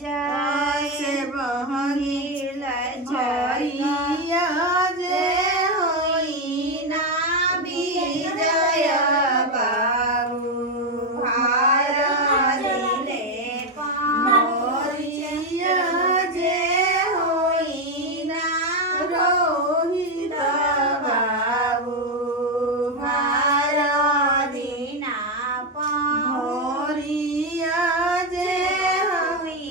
जय बहनी लजरिया जे होई ना विजय बाबू भारती मोरिया जे होई ना रोहित बाबू भारती मोरिया जे होई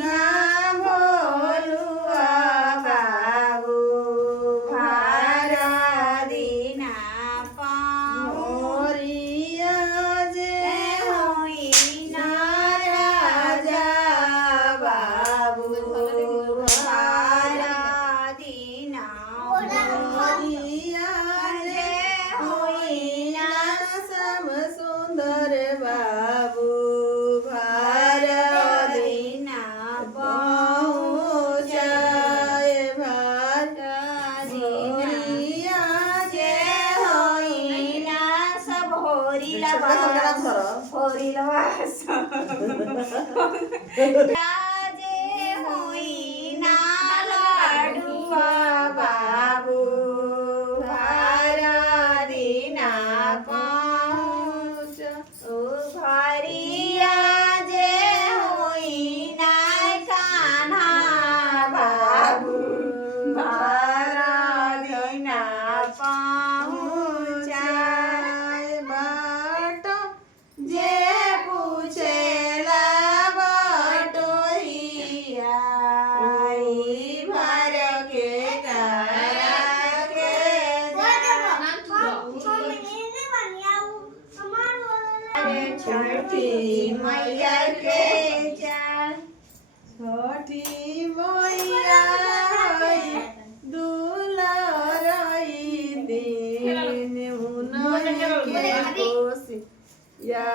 ना भोलुआ बाबू भारती मोरिया जे होई ना राजा बाबू भारती मोरिया जे होई ना सम सुंदर बाबू भारती पहुँचाए भारतीया जे होई ना सब होरीला जे होई ना लाडुआ बाबू भारती पहुँच भरिया जे होई ना कान्हा बाबू भारती पहुँचाए बाट जे पूछेला बटोहिया भर के करा के छठी मैया के छठी मैया दुलारई दिन उनके कोसी या